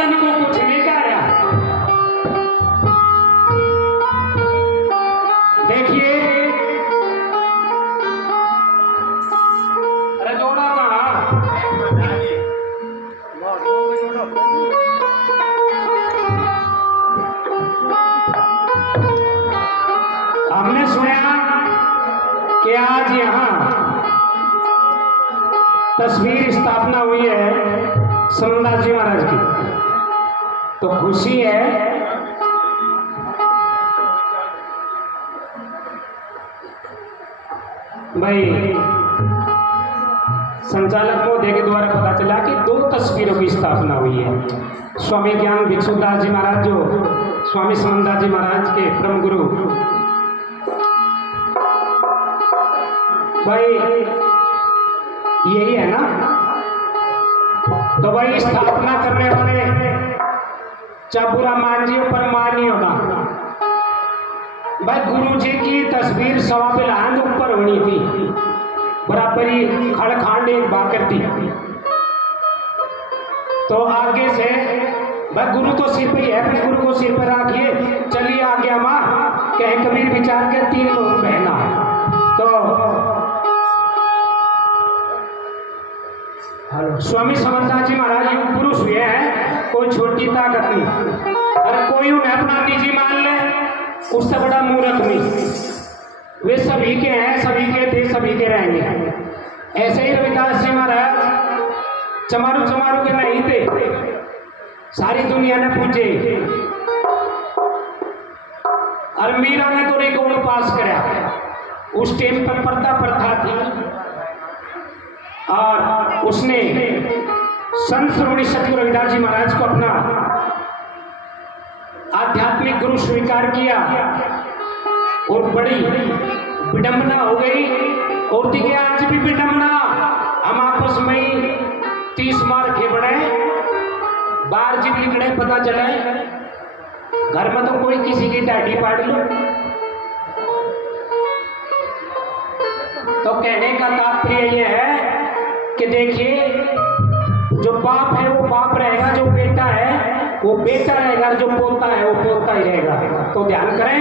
मन को कुछ नहीं कह रहा। देखिए अरे जोड़ा कहाँ हमने सुना कि आज यहाँ तस्वीर स्थापना हुई है समनदास जी महाराज की, तो खुशी है। भाई संचालक महोदय के द्वारा पता चला कि 2 तस्वीरों की स्थापना हुई है। स्वामी ज्ञान भिक्षुदास जी महाराज जो स्वामी समनदास जी महाराज के परम गुरु, भाई यही है ना। तो भाई स्थापना करने वाले चाबुरा मान जी पर मान नहीं होगा। भाई गुरु जी की तस्वीर सवा बिलांद ऊपर होनी थी, बराबरी खड़खांड एक बाकर थी। तो आगे से भाई गुरु तो सिर पे ही है, अपने गुरु को सिर पर रखिए, चलिए आ गया माँ कहे कबीर विचार के 3 लोग बहना। तो स्वामी समनदास जी महाराज युग पुरुष हुए हैं, कोई छोटी ताकत नहीं। अरे कोई उन्हें अपना निजी मान ले उससे बड़ा मूर्ख नहीं। वे सभी के हैं, सभी के थे, सभी के रहेंगे। ऐसे ही रविदास जी महाराज चमारू चमारू के नहीं थे, सारी दुनिया ने पूछे। और मीरा ने तो रिकॉर्ड पास कराया। उस टाइम पर पर्दा प्रथा थी और उसने संत श्रोमणी सतगुरु रविदास जी महाराज को अपना आध्यात्मिक गुरु स्वीकार किया और बड़ी विडंबना हो गई। और देखिए आज भी विडंबना, हम आपस में ही 30 मार के बड़े बाहर जब निकले पता चले घर में तो कोई किसी की डाटी पाड़ लो। तो कहने का तात्पर्य यह है कि देखिए जो बाप है वो बाप रहेगा, जो बेटा है वो बेटा रहेगा, जो पोता है वो पोता ही रहेगा। तो ध्यान करें।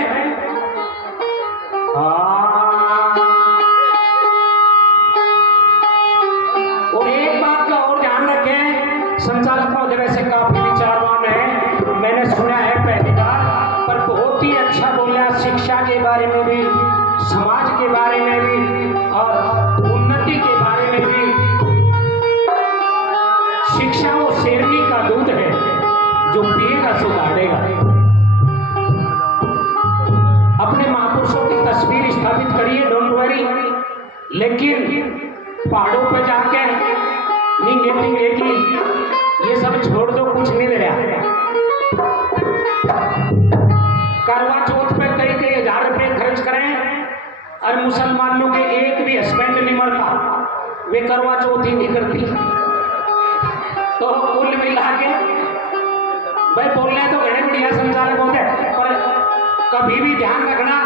और एक बात का और ध्यान रखें, संचालक महोदय वैसे काफी विचारवान है, मैंने सुना है पहली बार, पर बहुत ही अच्छा बोला शिक्षा के बारे में भी, समाज के बारे में भी और उन्नति के बारे में भी। शिक्षा वो शेरनी का दूध है जो पिएगा सो दौड़ेगा। अपने महापुरुषों की तस्वीर स्थापित करिए, डोंट वरी, लेकिन पहाड़ों पे जाके नींगे नींगे की ये सब छोड़ दो, कुछ नहीं दे रहा। करवा चौथ पे कई 1000 रुपए खर्च करें और मुसलमानों के एक भी हस्बैंड नहीं मरता, वे करवा चौथ ही नहीं करती। तो कुल मिला के भाई बोलने तो घड़े बढ़िया संचालक होते, पर कभी भी ध्यान रखना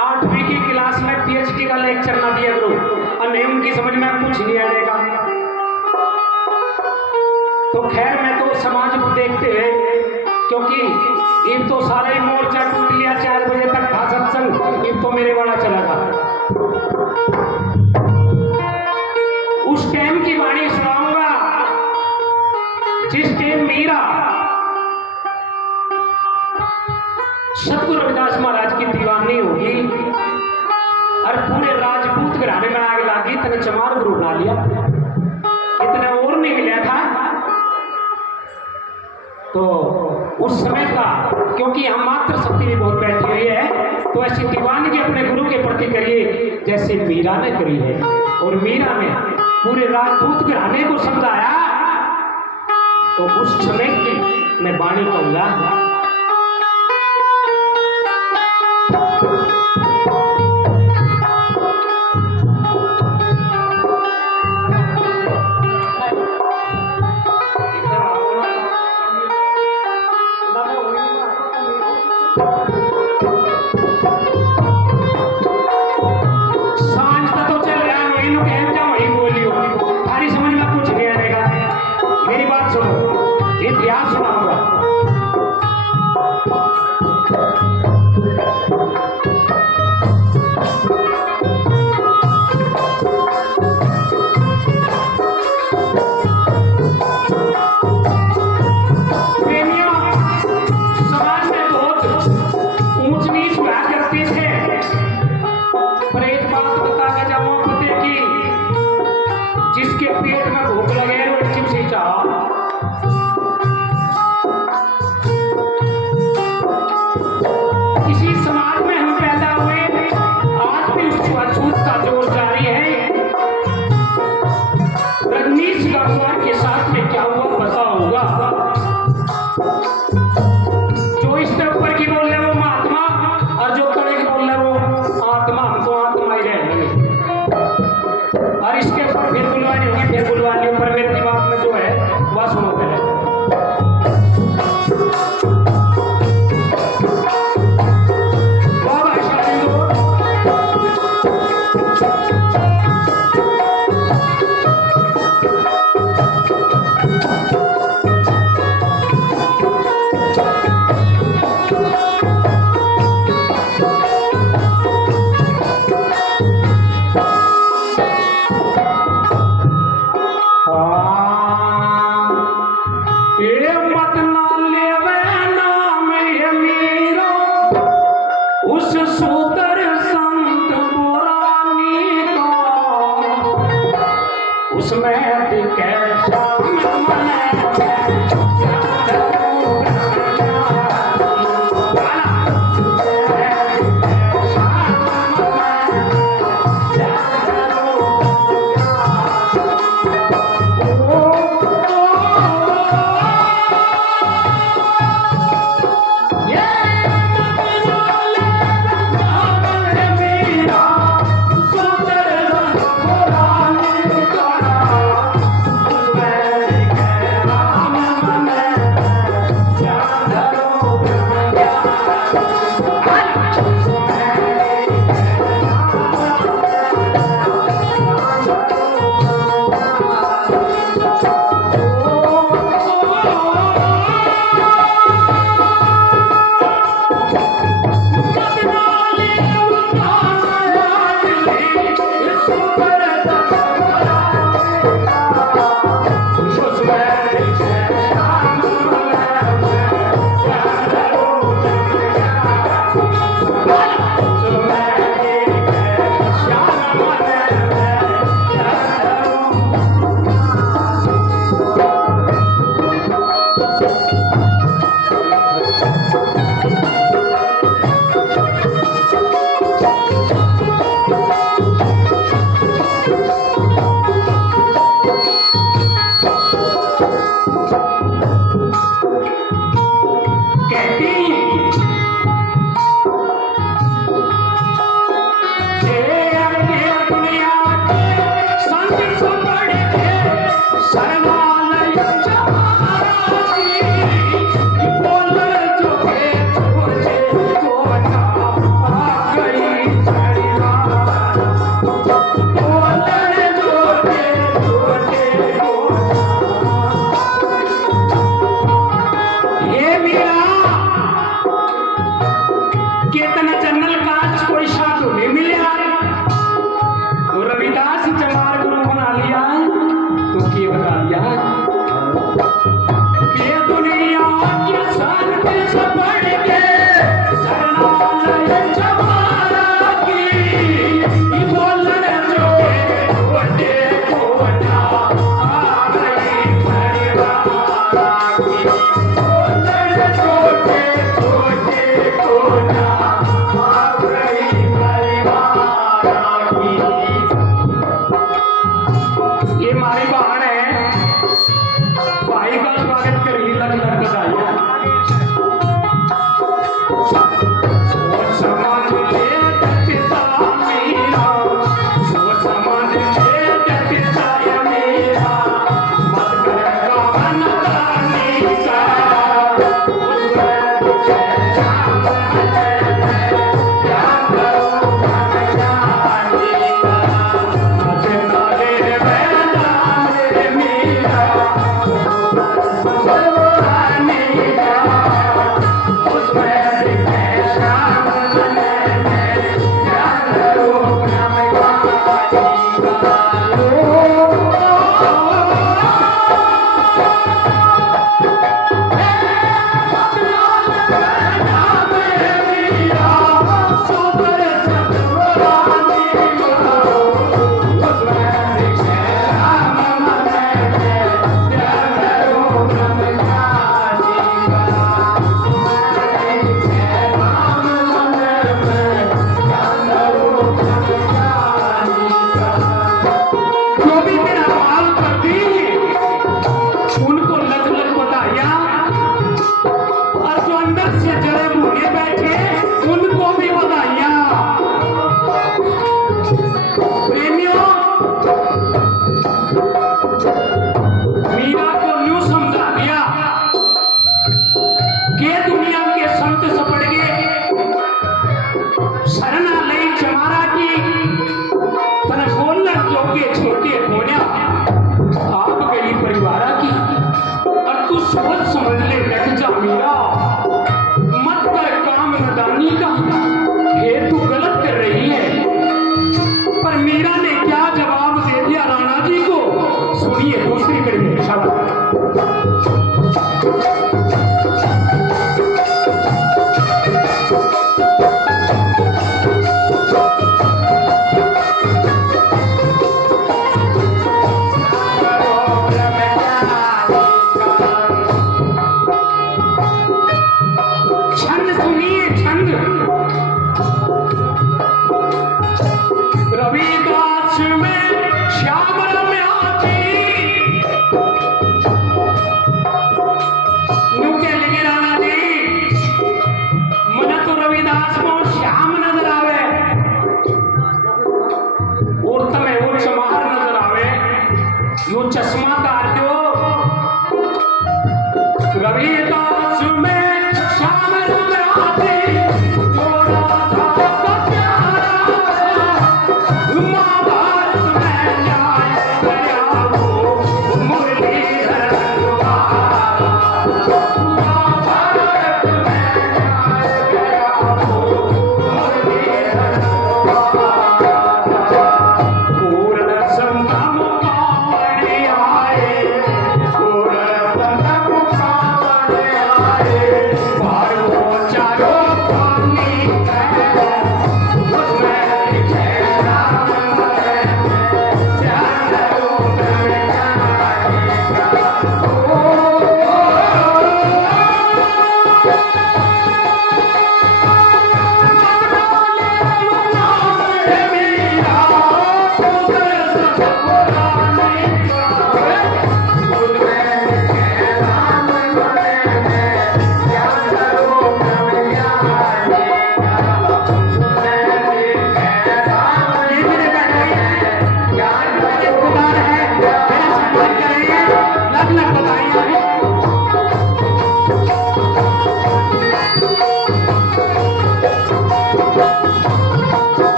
8वीं की क्लास में PhD का लेक्चर ना दिया करो, और नहीं उनकी समझ में कुछ नहीं आएगा। तो खैर मैं तो समाज को देखते हैं, क्योंकि इन तो सारा ही मोर्चा टूट लिया, 4 बजे तक था सत्संग, इन तो मेरे वाला चला था। उस टाइम की वाणी सुनाऊंगा जिस टाइम मीरा सतगुरु रविदास महाराज की दीवानी होगी और पूरे राजपूत घराने में आग लगी, तने चमार गुरु बना लिया, इतना और नहीं मिला था। तो उस समय का, क्योंकि हम मात्र शक्ति में बहुत बैठी हुई है, तो ऐसी दीवानगी अपने गुरु के प्रति करिए जैसे मीरा ने करी है। और मीरा ने पूरे राजपूत घराने को समझाया। तो उस समय की मैं वाणी कहूंगा, इतिहास सुनाऊंगा।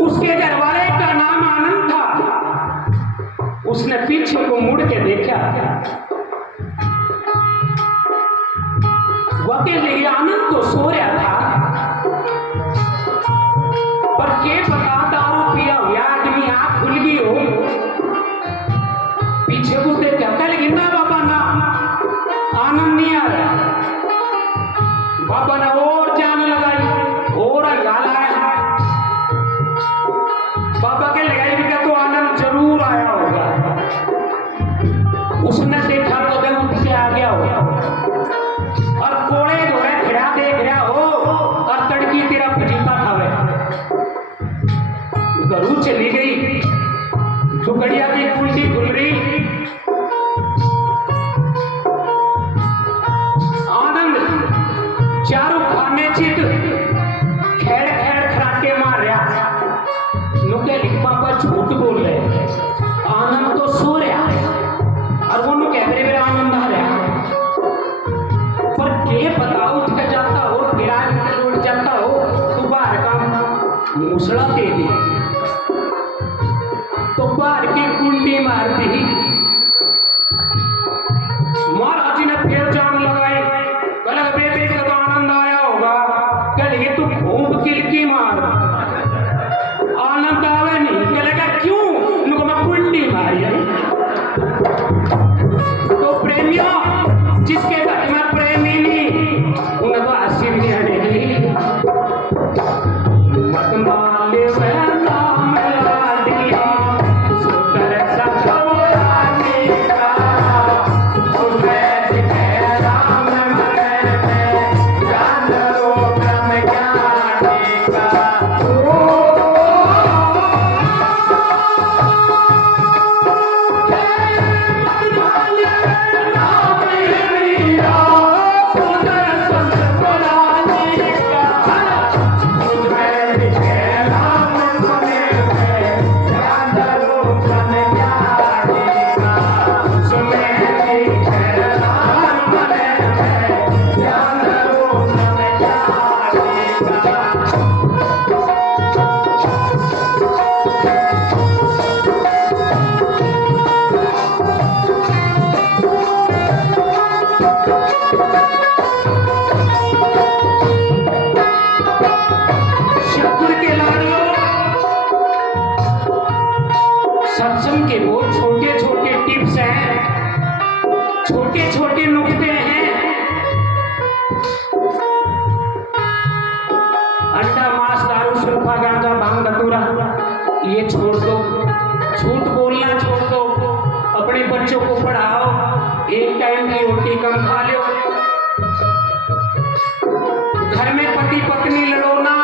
उसके घरवाले का नाम आनंद था। उसने पीछे को मुड़ के देखा, वकील आनंद तो सो रहा था, पर के पता दारू पिया हुआ आदमी आंख खुल गई हो। पीछे को देखा, कल गिरना बाबा ना आनंद नहीं आ रहा। बाबा ने और जान लगाई और गाला है। बाबा के लगाई भी तो आनंद जरूर आया होगा। उसने देखा तो गल उठ के आ गया होगा और कोड़े घोड़े खड़ा देख रहा हो और तड़की तेरा फजीता खावे। घरू चली गई, टुकड़िया की कुंडी खुल रही। आनंद चारों खाने चित खेड़ खेड़ खराके मार रहा। नुके लिखा पर झूठ बोल रहे। आनंद तो सो रहा और वो नु कह रहे मेरा आनंद आ रहा। पर के पता उठ के जाता हो, किराए में उठ जाता हो तो बाहर का मुसला दे दी तो बाहर की कुंडी मार दी। महाराज जी ने फिर जान लगाई। कल बेटे का तो आनंद आया होगा। कल ये तू खूब किलकी मार, आनंद आवे नहीं। कहेगा क्यों? उनको मैं कुंडी मारी है। तो प्रेमियों, जिसके घर में प्रेमी नहीं उन्हें तो हंसी भी नहीं आने मत माले वह नाम लाडी सुतर सखा छोटे छोटे नुक्ते हैं। अंडा मांस दारू सुल्फा गांजा भांग धतूरा ये छोड़ दो, झूठ बोलना छोड़ दो, अपने बच्चों को पढ़ाओ, एक टाइम की रोटी कम खा लो, घर में पति पत्नी लड़ो ना।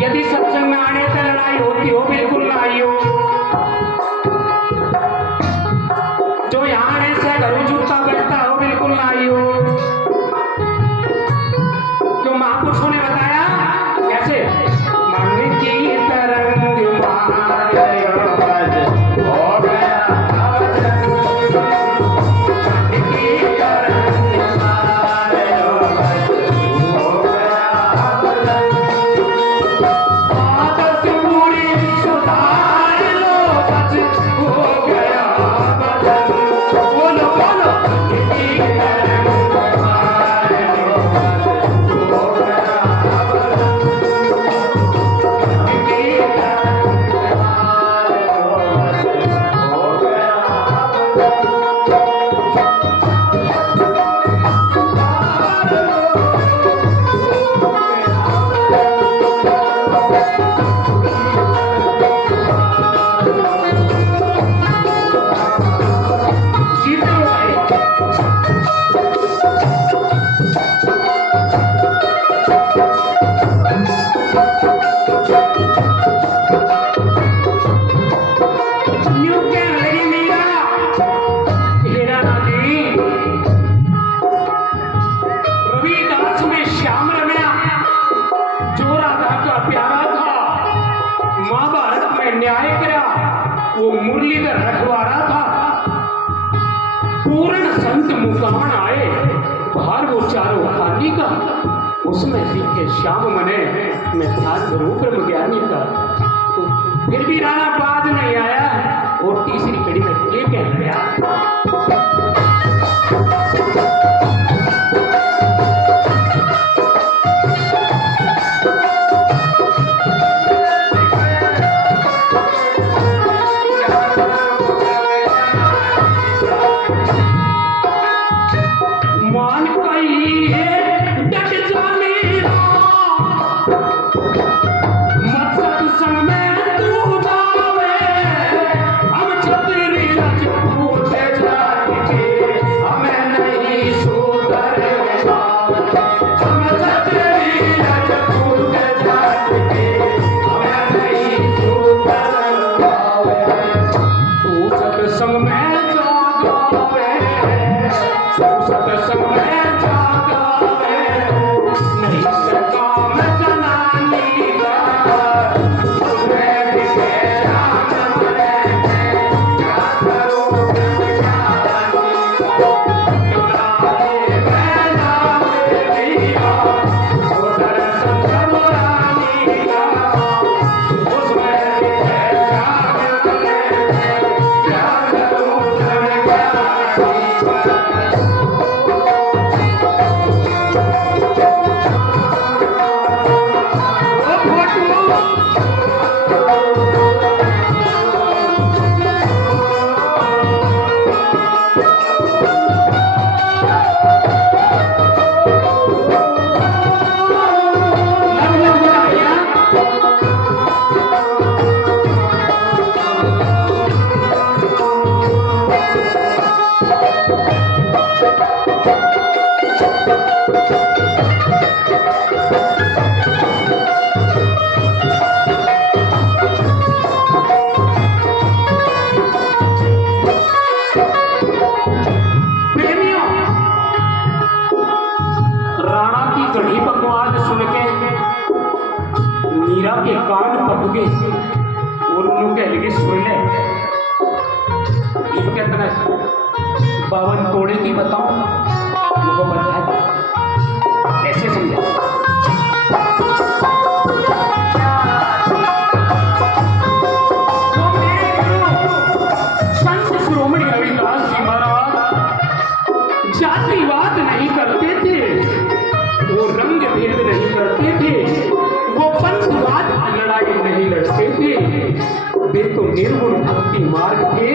यदि सत्संग में आने से लड़ाई होती हो बिल्कुल ना आइयो। जो यहाँ आने से घरों जूता बजता हो बिल्कुल ना आइयो। जो महापुरुषों ने बताया कैसे मन की तरंग मारे हो गया न्याय करा, वो मुरलीधर रखवाड़ा था। पूर्ण संत मुकान आए बाहर वो चारों खानी का, उसमें दिखे श्याम मने मैं ध्यान रूप ब्रह्म ज्ञानी का। तो फिर भी राणा बाज नहीं आया और तीसरी कड़ी में ये कह गया के कान पक गए और उन्होंने कह लगे सुन ले ये कहता 52 तोड़े की बताओ उनको बताया ऐसे समझा संत श्रोमणी रविदास जी महाराज जातिवाद नहीं करते थे, वो रंग भेद नहीं करते थे, वो पंथवाद की लड़ाई नहीं लड़ते थे, वे तो निर्गुण भक्ति मार्ग थे।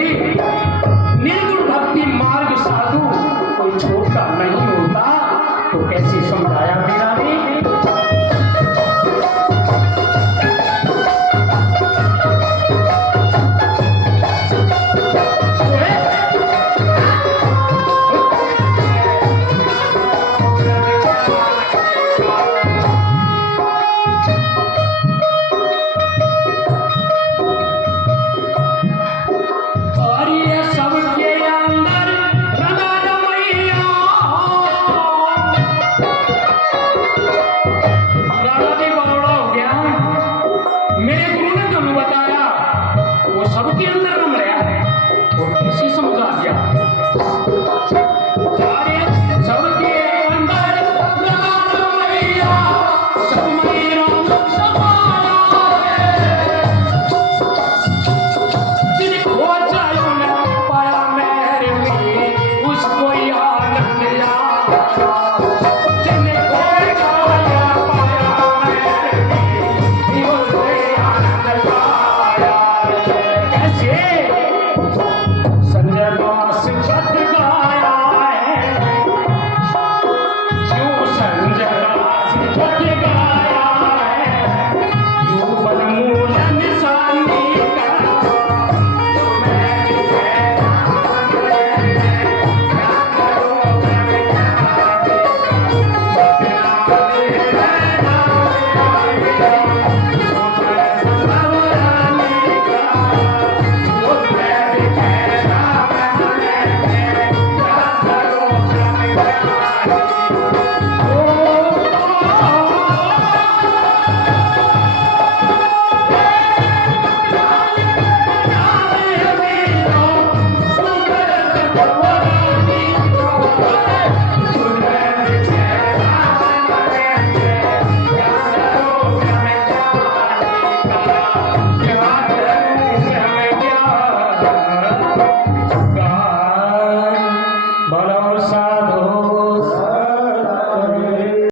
कैसे समझा दिया। अरे सबके अंदर राम मैया, सब में राम समाया है। जिनको चाहो न पाया मेरे में, उसको आनंद आया। जिनको चाया पाया मेरे में, उसको आनंद आया। कैसे संजय दास